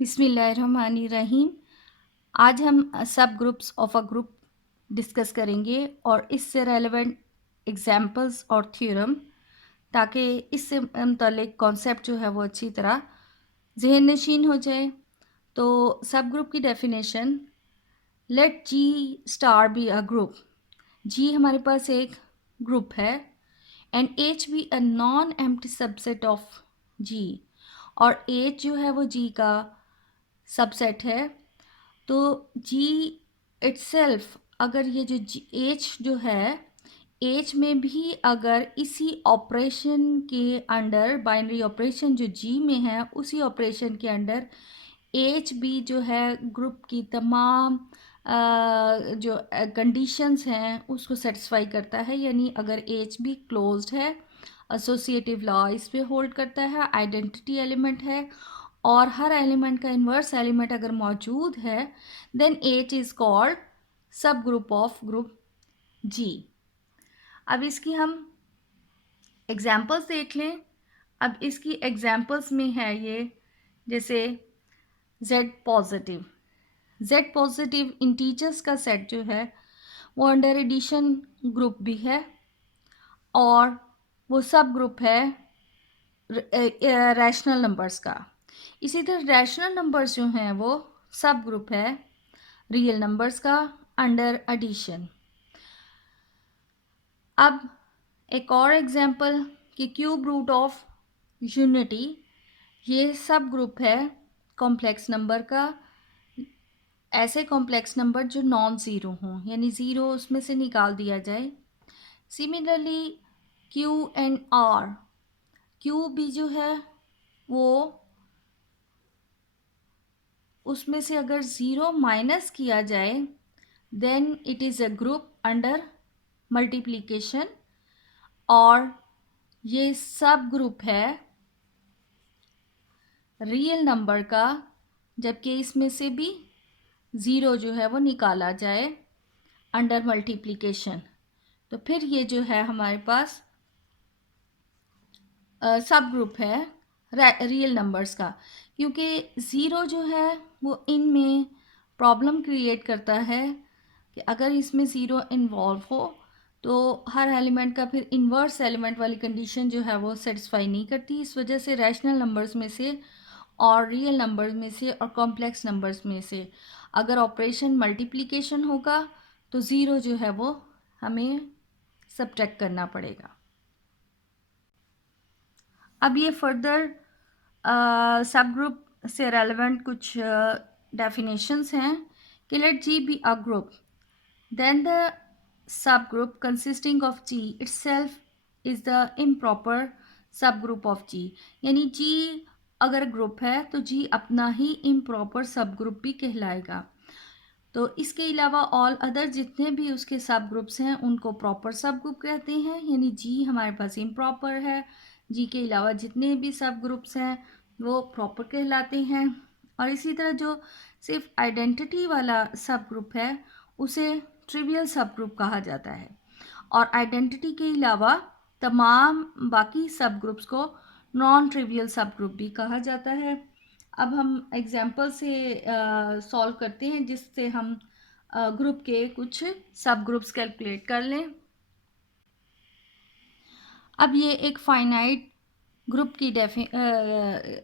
बिस्मिल्लाहिर्रहमानिर्रहीम। आज हम सब groups of a group discuss करेंगे और इससे रेलेवेंट एग्जांपल्स और थ्योरम, ताकि इससे मुतल्लिक कॉन्सेप्ट जो है वो अच्छी तरह ज़हन नशीन हो जाए। तो सब ग्रुप की definition, let G star be a group. G हमारे पास एक ग्रुप है and H be a non empty subset of G, और एच जो है वो जी का सबसेट है। तो जी इट्सेल्फ, अगर ये जो एच जो है, एच में भी अगर इसी ऑपरेशन के अंडर, बाइनरी ऑपरेशन जो जी में है उसी ऑपरेशन के अंडर एच बी जो है ग्रुप की तमाम जो कंडीशंस हैं उसको सेटिस्फाई करता है। यानी अगर एच बी क्लोज्ड है, एसोसिएटिव लॉ इस पे होल्ड करता है, आइडेंटिटी एलिमेंट है, और हर एलिमेंट का इन्वर्स एलिमेंट अगर मौजूद है, then H is called subgroup of group जी। अब इसकी हम एग्जाम्पल्स देख लें। अब इसकी एग्जाम्पल्स में है ये, जैसे Z positive. Z positive integers का सेट जो है वो अंडर एडिशन ग्रुप भी है, और वो सब ग्रुप है रैशनल नंबर्स का। इसी तरह रैशनल नंबर्स जो हैं वो सब ग्रुप है रियल नंबर्स का अंडर एडिशन। अब एक और एग्जांपल कि क्यूब रूट ऑफ यूनिटी, ये सब ग्रुप है कॉम्प्लेक्स नंबर का, ऐसे कॉम्प्लेक्स नंबर जो नॉन ज़ीरो हों, यानी ज़ीरो उसमें से निकाल दिया जाए। Similarly Q and R, Q भी जो है वो उसमें से अगर ज़ीरो माइनस किया जाए then it is a group under multiplication, और ये सब ग्रुप है रियल नंबर का, जबकि इसमें से भी ज़ीरो जो है वो निकाला जाए अंडर मल्टीप्लिकेशन। तो फिर ये जो है हमारे पास सब ग्रुप है रियल नंबर्स का, क्योंकि ज़ीरो जो है वो इनमें प्रॉब्लम क्रिएट करता है कि अगर इसमें ज़ीरो इन्वॉल्व हो तो हर एलिमेंट का फिर इन्वर्स एलिमेंट वाली कंडीशन जो है वो सेटिस्फाई नहीं करती। इस वजह से रैशनल नंबर्स में से और रियल नंबर्स में से और कॉम्प्लेक्स नंबर्स में से अगर ऑपरेशन मल्टीप्लिकेशन होगा तो ज़ीरो जो है वो हमें सब्ट्रैक्ट करना पड़ेगा। अब ये फर्दर सब ग्रुप से रेलेवेंट कुछ डेफिनेशंस हैं कि let G be a group, then the subgroup consisting of G itself is the improper subgroup of G. यानी जी अगर ग्रुप है तो जी अपना ही इम्प्रॉपर सब ग्रुप भी कहलाएगा। तो इसके अलावा ऑल अदर जितने भी उसके सब ग्रुप्स हैं उनको प्रॉपर सब ग्रुप कहते हैं, यानी जी हमारे पास इम्प्रॉपर है। जी के अलावा जितने भी सब ग्रुप्स हैं वो प्रॉपर कहलाते हैं। और इसी तरह जो सिर्फ आइडेंटिटी वाला सब ग्रुप है उसे ट्रिवियल सब ग्रुप कहा जाता है, और आइडेंटिटी के अलावा तमाम बाकी सब ग्रुप्स को नॉन ट्रिवियल सब ग्रुप भी कहा जाता है। अब हम एग्जाम्पल से सॉल्व करते हैं जिससे हम ग्रुप के कुछ सब ग्रुप्स कैलकुलेट कर लें। अब ये एक फाइनाइट ग्रुप की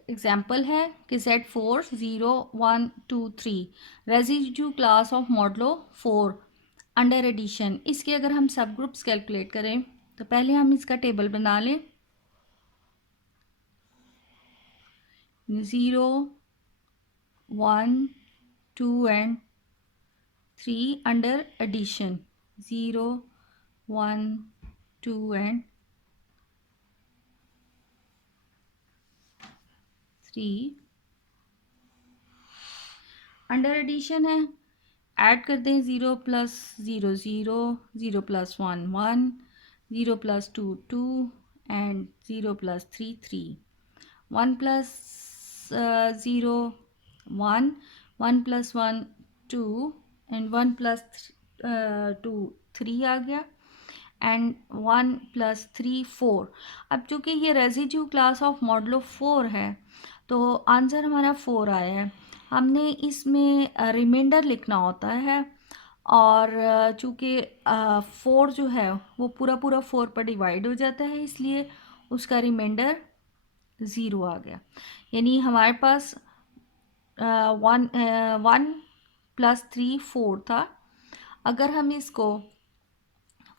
एग्जाम्पल है कि Z4 0 1 2 3 residue class of modulo 4 under addition. इसके अगर हम सब ग्रुप्स कैलकुलेट करें तो पहले हम इसका टेबल बना लें। 0 1 2 and 3 under addition, 0 1 2 and 3 under addition है। ऐड करते हैं 0 plus 0 0, 0 plus 1 1, 0 plus 2 2 and 0 plus 3 3, 1 plus 0 1, 1 plus 1 2 and 1 plus 2 3 आ गया, एंड 1 प्लस 3 4। अब चूँकि ये रेजिड्यू क्लास ऑफ मॉडलो 4 है तो आंसर हमारा 4 आया है। हमने इसमें रिमाइंडर लिखना होता है, और चूँकि 4 जो है वो पूरा पूरा 4 पर डिवाइड हो जाता है, इसलिए उसका रिमाइंडर 0 आ गया। यानी हमारे पास 1 प्लस 3 4 था। अगर हम इसको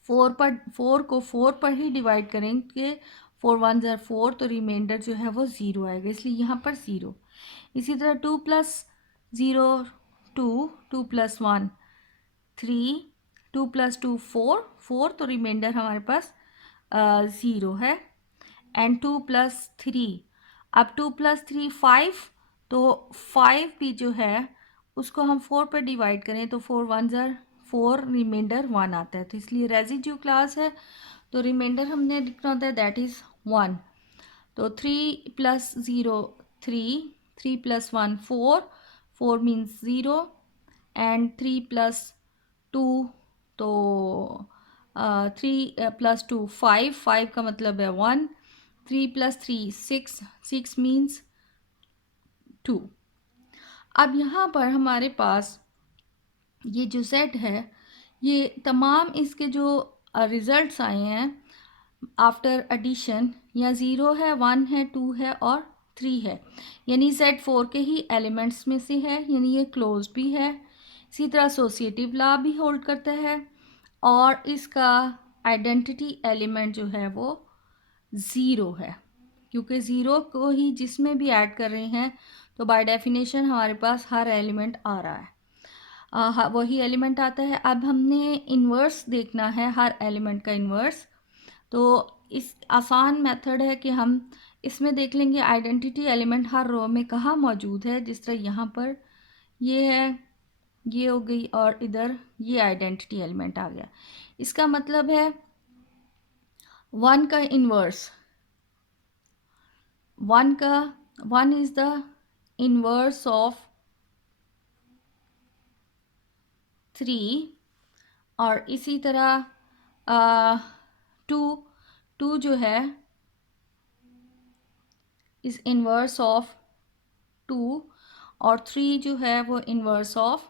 4 को 4 पर ही डिवाइड करेंगे, 4 1 ज़ार 4, तो रिमाइंडर जो है वो 0 आएगा, इसलिए यहाँ पर 0। इसी तरह 2 प्लस 0 2, 2 प्लस 1 3, 2 प्लस 2 4 4, तो रिमाइंडर हमारे पास 0 है। एंड 2 प्लस 3, अब 2 प्लस 3 5, तो 5 भी जो है उसको हम 4 पर डिवाइड करें तो 4 1 ज़ार 4, रिमाइंडर 1 आता है, तो इसलिए रेजिड्यू क्लास है, तो रिमाइंडर हमने लिखना होता है दैट इज़ 1। तो 3 plus 0 3, 3 plus 1 4, 4 means 0, and 3 plus 2, तो 3 प्लस 2 5, 5 का मतलब है 1, 3 प्लस 3 6, 6 मीन्स 2। अब यहाँ पर हमारे पास ये जो सेट है, ये तमाम इसके जो रिज़ल्ट्स आए हैं आफ्टर एडिशन, या 0 है, 1 है, 2 है और 3 है, यानी सेट 4 के ही एलिमेंट्स में से है, यानी ये क्लोज भी है। इसी तरह एसोसिएटिव लॉ भी होल्ड करता है, और इसका आइडेंटिटी एलिमेंट जो है वो 0 है, क्योंकि 0 को ही जिसमें भी ऐड कर रहे हैं तो बाय डेफिनेशन हमारे पास हर एलिमेंट आ रहा है, वही एलिमेंट आता है। अब हमने इन्वर्स देखना है, हर एलिमेंट का इन्वर्स, तो इस आसान मेथड है कि हम इसमें देख लेंगे आइडेंटिटी एलिमेंट हर रो में कहाँ मौजूद है। जिस तरह यहाँ पर ये है, ये हो गई, और इधर ये आइडेंटिटी एलिमेंट आ गया। इसका मतलब है 1 का inverse, 1 is the inverse of 3, और इसी तरह 2 2 जो है इस इन्वर्स ऑफ 2, और 3 जो है वो इन्वर्स ऑफ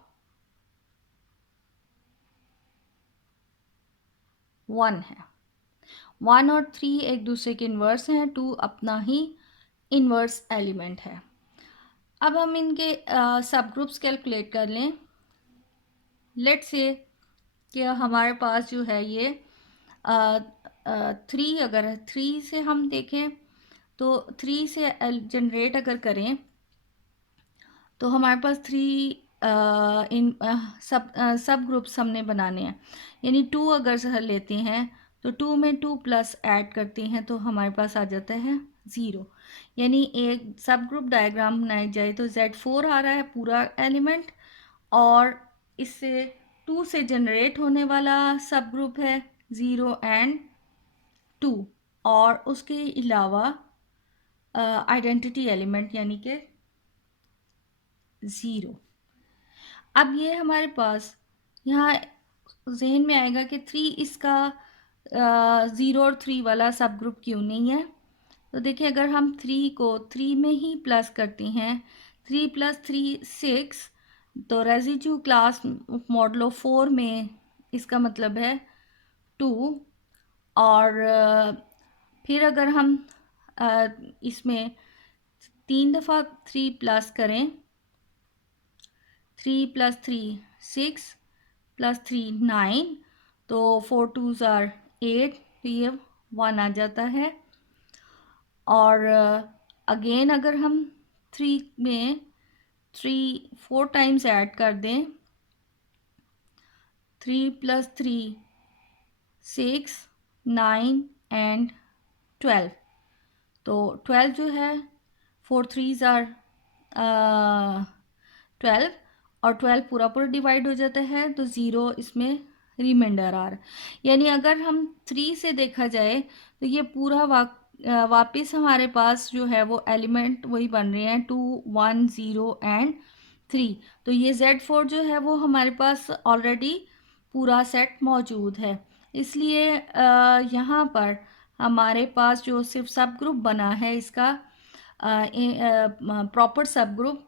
1 है। 1 और 3 एक दूसरे के इन्वर्स हैं, 2 अपना ही इन्वर्स एलिमेंट है। अब हम इनके सब ग्रुप्स कैलकुलेट कर लें। लेट से कि हमारे पास जो है ये 3, अगर 3 से हम देखें तो 3 से जनरेट अगर करें तो हमारे पास 3 इन सब ग्रुप्स हमने बनाने हैं, यानी 2 अगर लेते हैं तो 2 में 2 प्लस ऐड करते हैं तो हमारे पास आ जाता है 0। यानी एक सब ग्रुप डायग्राम बनाई जाए तो Z4 आ रहा है पूरा एलिमेंट, और इससे 2 से जनरेट होने वाला सब ग्रुप है 0 एंड 2, और उसके अलावा आइडेंटिटी एलिमेंट यानी कि 0। अब ये हमारे पास यहाँ जहन में आएगा कि 3 इसका 0 और 3 वाला सब ग्रुप क्यों नहीं है। तो देखिए, अगर हम 3 को 3 में ही प्लस करते हैं, 3 प्लस 3 6, तो रेजिड्यू क्लास मॉडलो 4 में इसका मतलब है 2, और फिर अगर हम इसमें 3 दफ़ा 3 प्लस करें, 3 प्लस 3 6 प्लस 3 9, तो 4 2 ज़ार 8, तो ये 1 आ जाता है। और अगेन अगर हम 3 में 3 4 टाइम्स ऐड कर दें, 3 प्लस 3 6 9 एंड 12, तो 12 जो है 4 3 ज़ार 12, और 12 पूरा पूरा डिवाइड हो जाता है, तो 0 इसमें रिमाइंडर आ रहा। यानी अगर हम 3 से देखा जाए तो ये पूरा वापस हमारे पास जो है वो एलिमेंट वही बन रहे हैं 2 1 0 एंड 3, तो ये Z4 जो है वो हमारे पास ऑलरेडी पूरा सेट मौजूद है। इसलिए यहाँ पर हमारे पास जो सिर्फ सब ग्रुप बना है इसका प्रॉपर सब ग्रुप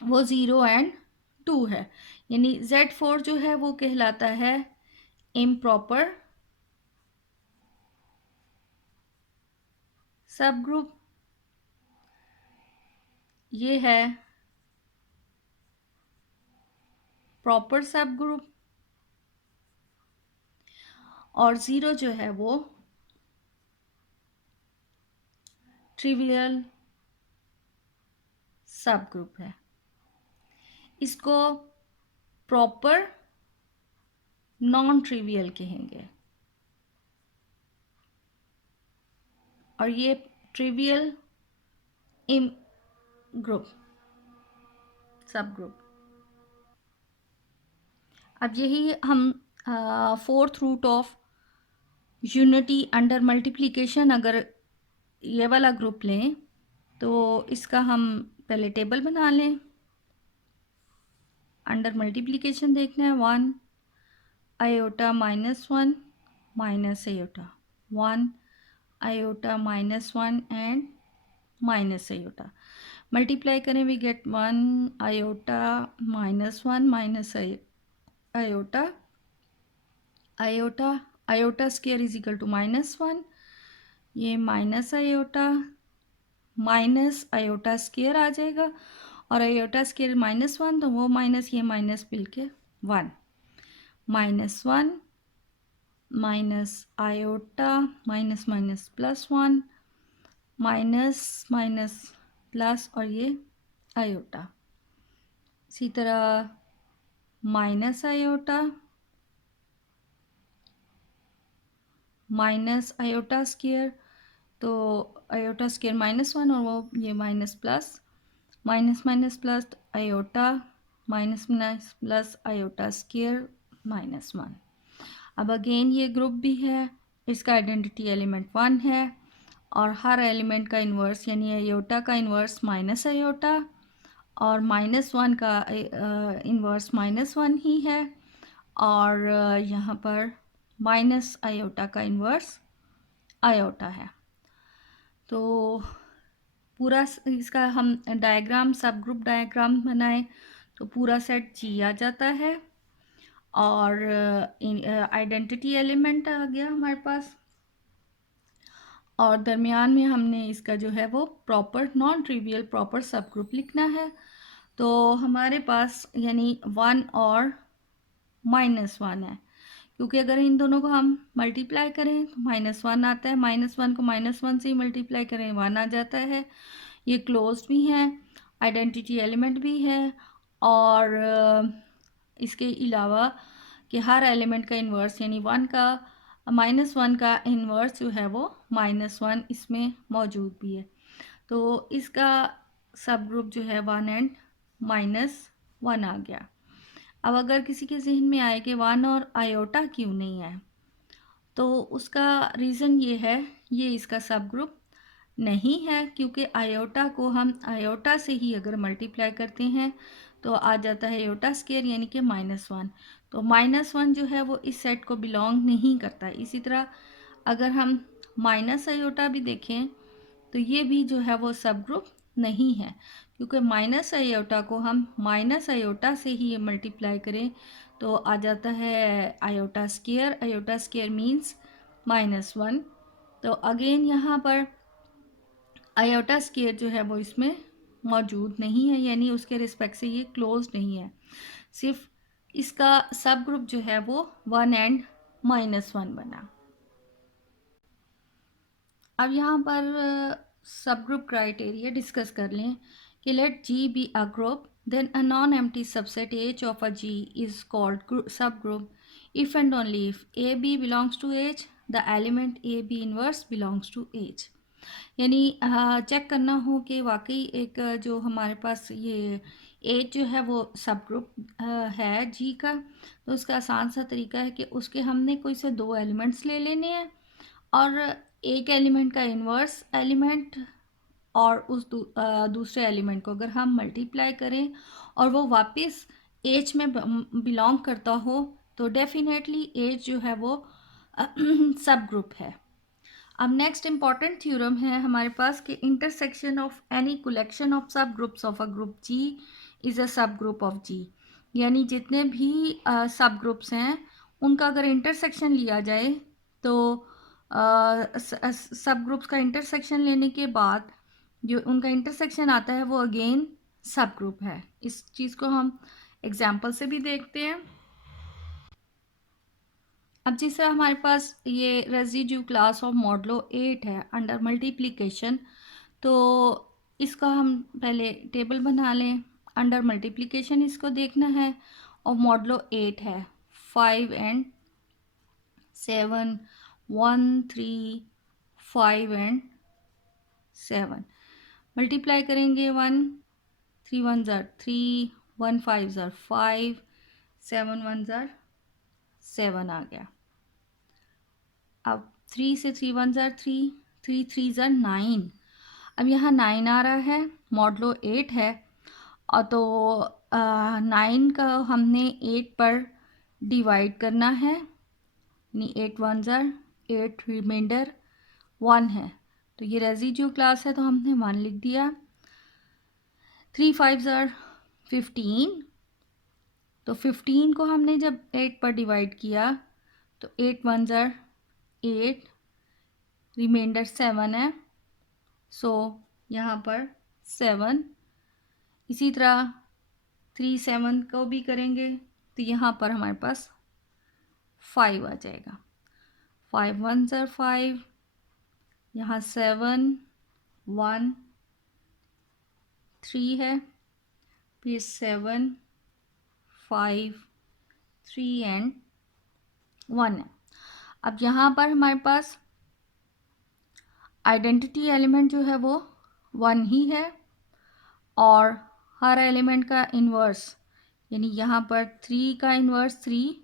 वो 0 एंड 2 है, यानी Z4 जो है वो कहलाता है इम्प्रॉपर सब ग्रुप। ये है प्रॉपर सब ग्रुप, और 0 जो है वो ट्रिवियल सब ग्रुप है। इसको प्रॉपर नॉन ट्रिवियल कहेंगे, और ये ट्रिवियल इम ग्रुप सब ग्रुप। अब यही हम fourth root of unity under multiplication अगर ये वाला ग्रुप लें तो इसका हम पहले टेबल बना लें। अंडर मल्टीप्लिकेशन देखना है, 1 iota -1 minus iota, 1 iota -1 and minus iota. Multiply करें, we get 1 iota -1 minus iota, iota iota square is equal to -1, ये माइनस आयोटा स्क्वायर आ जाएगा, और आयोटा स्क्वायर -1 तो वो माइनस ये माइनस मिल के 1, -1 minus iota minus minus +1 minus minus plus, और ये आयोटा। इसी तरह minus iota minus iota square, तो आयोटा स्क्वायर -1 और वो ये minus plus, minus minus plus iota minus minus plus iota square -1। अब अगेन ये ग्रुप भी है, इसका आइडेंटिटी एलिमेंट 1 है, और हर एलिमेंट का इन्वर्स यानी आयोटा का इन्वर्स माइनस आयोटा, और -1 का इन्वर्स -1 ही है, और यहाँ पर माइनस आयोटा का इन्वर्स आयोटा है। तो पूरा इसका हम डायग्राम सब ग्रुप डायग्राम बनाएं तो पूरा सेट जी आ जाता है, और आइडेंटिटी एलिमेंट आ गया हमारे पास, और दरमियान में हमने इसका जो है वो प्रॉपर नॉन ट्रिवियल प्रॉपर सब ग्रुप लिखना है। तो हमारे पास यानी 1 और -1 है, क्योंकि अगर इन दोनों को हम मल्टीप्लाई करें तो -1 आता है, -1 को -1 से ही मल्टीप्लाई करें 1 आ जाता है। ये क्लोज्ड भी है, आइडेंटिटी एलिमेंट भी है, और इसके अलावा कि हर एलिमेंट का इन्वर्स यानी 1 का -1 का इन्वर्स जो है वो -1 इसमें मौजूद भी है। तो इसका सब ग्रुप जो है 1 एंड -1 आ गया। अब अगर किसी के जहन में आए कि 1 और आयोटा क्यों नहीं है, तो उसका रीज़न ये है, ये इसका सब ग्रुप नहीं है, क्योंकि आयोटा को हम आयोटा से ही अगर मल्टीप्लाई करते हैं तो आ जाता है आयोटा स्क्वायर यानी कि -1। तो -1 जो है वो इस सेट को बिलोंग नहीं करता। इसी तरह अगर हम माइनस आयोटा भी देखें तो ये भी जो है वो सब ग्रुप नहीं है, क्योंकि माइनस आयोटा को हम माइनस आयोटा से ही मल्टीप्लाई करें तो आ जाता है आयोटा स्क्वायर मीन्स -1। तो अगेन यहाँ पर आयोटा स्क्वायर जो है वो इसमें मौजूद नहीं है, यानी उसके रिस्पेक्ट से ये क्लोज नहीं है। सिर्फ इसका सब ग्रुप जो है वो 1 एंड -1 बना। अब यहाँ पर सब ग्रुप क्राइटेरिया डिस्कस कर लें कि let G be a group, then a non empty subset H of a G is called subgroup if and only if a b belongs to H, the element a b inverse belongs to H. यानी check करना हो कि वाकई एक जो हमारे पास ये H जो है वो सब ग्रुप है जी का, तो उसका आसान सा तरीका है कि उसके हमने कोई से 2 एलिमेंट्स ले लेने हैं, और एक एलिमेंट का इन्वर्स एलिमेंट और उस दूसरे एलिमेंट को अगर हम मल्टीप्लाई करें और वो वापस एच में बिलोंग करता हो तो डेफिनेटली एच जो है वो सब ग्रुप है। अब नेक्स्ट इंपॉर्टेंट थ्योरम है हमारे पास कि intersection of any collection of subgroups of a group G is a subgroup of G. यानी जितने भी सब ग्रुप्स हैं उनका अगर इंटरसेक्शन लिया जाए तो सब ग्रुप्स का इंटरसेक्शन लेने के बाद जो उनका इंटरसेक्शन आता है वो अगेन सब ग्रुप है। इस चीज़ को हम एग्जाम्पल से भी देखते हैं। अब जैसे हमारे पास ये रेजिड्यू क्लास ऑफ मॉडलो 8 है अंडर मल्टीप्लिकेशन, तो इसका हम पहले टेबल बना लें। अंडर मल्टीप्लिकेशन इसको देखना है और मॉडलो 8 है 5 एंड 7, 1 3 5 एंड 7 मल्टीप्लाई करेंगे। 1 3 1 ज़ार 3, 1 5 ज़ार 5, 7 1 ज़ार 7 आ गया। अब 3 से 3 1 ज़ार 3, 3 3 ज़ार 9। अब यहाँ 9 आ रहा है, मॉडलो 8 है और तो 9 का हमने 8 पर डिवाइड करना है, यानी 8 1 ज़ार 8, रिमाइंडर 1 है, तो ये रेजिड्यू क्लास है तो हमने 1 लिख दिया। 3 5 ज़ार 15, तो 15 को हमने जब 8 पर डिवाइड किया तो 8 1 ज़ार 8, रिमाइंडर 7 है, सो यहाँ पर 7। इसी तरह 3 7 को भी करेंगे तो यहाँ पर हमारे पास 5 आ जाएगा। 5 1 ज़ार 5, यहाँ 7 1 3 है, फिर 7 5 3 एंड 1 है। अब यहाँ पर हमारे पास आइडेंटिटी एलिमेंट जो है वो 1 ही है और हर एलिमेंट का इन्वर्स, यानी यहाँ पर 3 का इन्वर्स 3,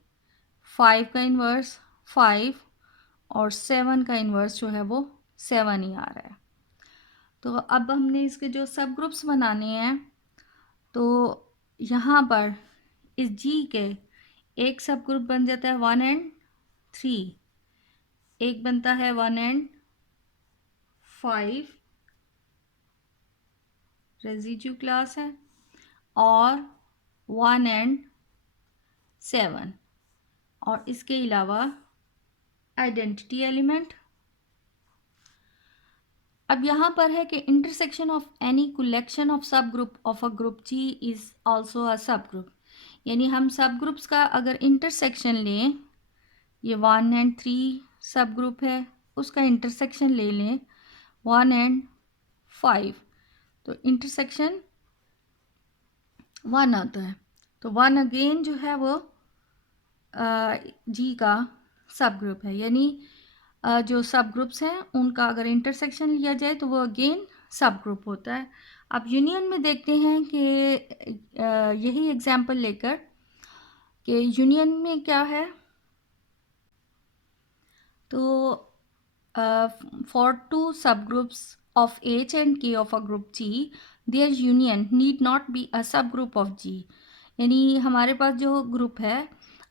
5 का इन्वर्स 5 और 7 का इन्वर्स जो है वो 7 ही आ रहा है। तो अब हमने इसके जो सब ग्रुप्स बनाने हैं, तो यहाँ पर इस जी के एक सब ग्रुप बन जाता है 1 एंड 3, एक बनता है 1 एंड 5, रेजिड्यू क्लास है, और 1 एंड 7, और इसके अलावा आइडेंटिटी एलिमेंट। अब यहाँ पर है कि intersection of any collection of subgroup of a group G is also a subgroup, यानी हम सब ग्रुप्स का अगर इंटरसेक्शन लें, ये 1 एंड 3 सब ग्रुप है, उसका इंटरसेक्शन ले लें 1 एंड 5, तो इंटरसेक्शन 1 आता है, तो 1 अगेन जो है वो जी का सब ग्रुप है, यानी जो सब ग्रुप्स हैं उनका अगर इंटरसेक्शन लिया जाए तो वो अगेन सब ग्रुप होता है। अब यूनियन में देखते हैं कि यही एग्जांपल लेकर कि यूनियन में क्या है, तो फॉर टू सब groups of H and K of a group G, their union need not be a subgroup of G, यानी हमारे पास जो ग्रुप है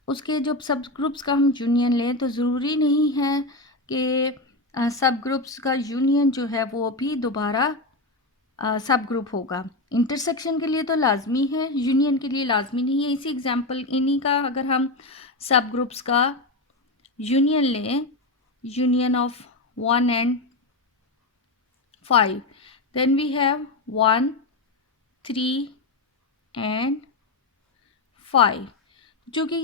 उसके जो सब ग्रुप्स का हम यूनियन लें तो ज़रूरी नहीं है कि सब ग्रुप्स का यूनियन जो है वो भी दोबारा सब ग्रुप होगा। इंटरसेक्शन के लिए तो लाजमी है, यूनियन के लिए लाजमी नहीं है। इसी एग्जांपल इन्हीं का अगर हम सब ग्रुप्स का यूनियन लें, union of 1 and 5, then we have 1 3 and 5, जो कि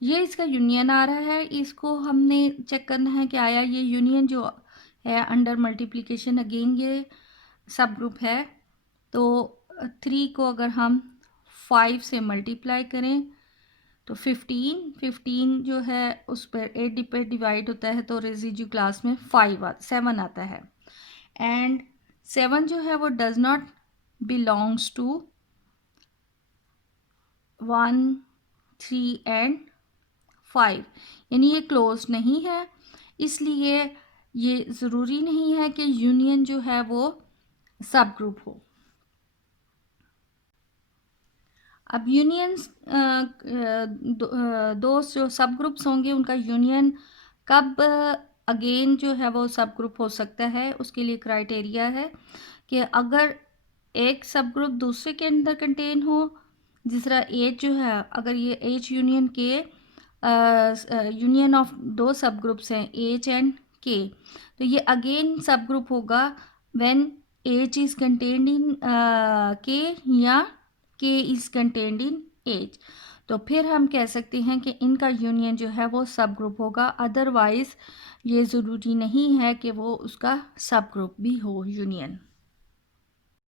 ये इसका यूनियन आ रहा है, इसको हमने चेक करना है कि आया ये यूनियन जो है अंडर मल्टीप्लिकेशन अगेन ये सब ग्रुप है। तो 3 को अगर हम 5 से मल्टीप्लाई करें तो 15 जो है उस पर 8 पे डिवाइड होता है, तो रेजिड्यू क्लास में 7 आता है, एंड 7 जो है वो does not belongs to 1 3 and 5, यानी ये क्लोज नहीं है, इसलिए ये ज़रूरी नहीं है कि यूनियन जो है वो सब ग्रुप हो। अब यूनियंस दो जो सब ग्रुप्स होंगे उनका यूनियन कब अगेन जो है वो सब ग्रुप हो सकता है, उसके लिए क्राइटेरिया है कि अगर एक सब ग्रुप दूसरे के अंदर कंटेन हो, जिस तरह एज जो है, अगर ये एज यूनियन के यूनियन ऑफ दो सब ग्रुप्स हैं एच एंड के, तो ये अगेन सब ग्रुप होगा when H is contained in के या के इज कंटेन्ड इन एच। तो फिर हम कह सकते हैं कि इनका यूनियन जो है वो सब ग्रुप होगा, अदरवाइज ये ज़रूरी नहीं है कि वो उसका सब ग्रुप भी हो यूनियन।